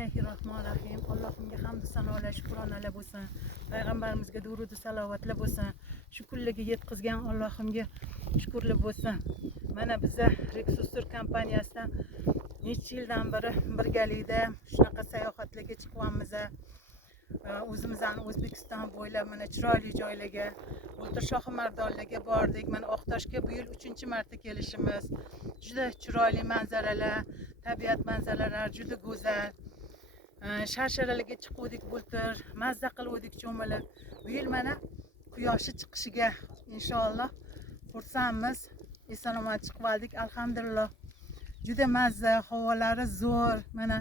Bismillahirrahmanirrahim. Allohimga hamd sanolar, shukronalar bo'lsin. Payg'ambarimizga durud salovatlar bo'lsin. Shu kunlarga yetkazgan Allohimga shukrlar bo'lsin. Mana biza Rexustur kompaniyasidan necha yildan beri birgalikda shunaqa sayohatlarga chiqyapmiz. O'zimizdan O'zbekiston bo'ylab mana chiroyli joylarga, Bultur Shohimardonlarga bordik. Mana Oqtoshga bu yil 3-marta kelishimiz. Juda chiroyli manzaralar, tabiat manzaralari juda go'zal. Sharsharalarga chiqdik, Bultur mazza qildik cho'milib. Bu yil mana quyoshi chiqishiga inshaalloh xursandmiz. Eson-omon chiqib oldik, alhamdulillah. Juda mazza, havolari zo'r. Mana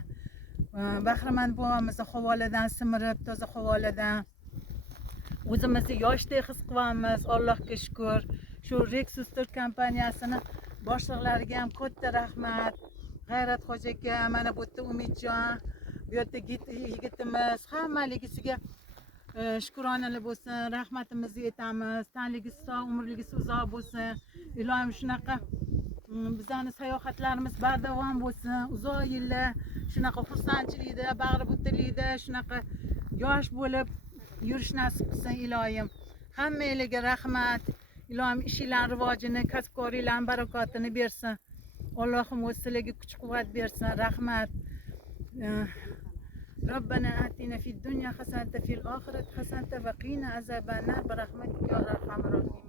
bahramand bo'lamiz havoladan simirib, toza havoladan. O'zimizni yoshdek his qilyapmiz, Allohga shukr. Shu Rexustur kompaniyasini boshliqlariga ham katta rahmat. G'ayrat hojaga, mana bu yerda Umidjon, bu yerda yigitimiz, hammaligisiga shukronalar bo'lsin, rahmatimizni aytamiz. Tanligisi sog', umrligisi uzoq bo'lsin. Ilohim shunaqa bizani sayohatlarimiz bardavom bo'lsin. Uzoq yillar shunaqa xursandchilikda, bag'ri-butirlikda shunaqa yosh bo'lib yurish nasib qilsin ilohim. Hammanglarga rahmat. Ilohim ishinglarning rivojini, kasb-koringlarning barakotini bersin. Allohim o'z sizlarga kuch-quvvat bersin. Rahmat. Robbana atina fid dunya hasanatan fil oxirati hasanatan va qina azabannar bi rahmatika ya arhamar rohimin.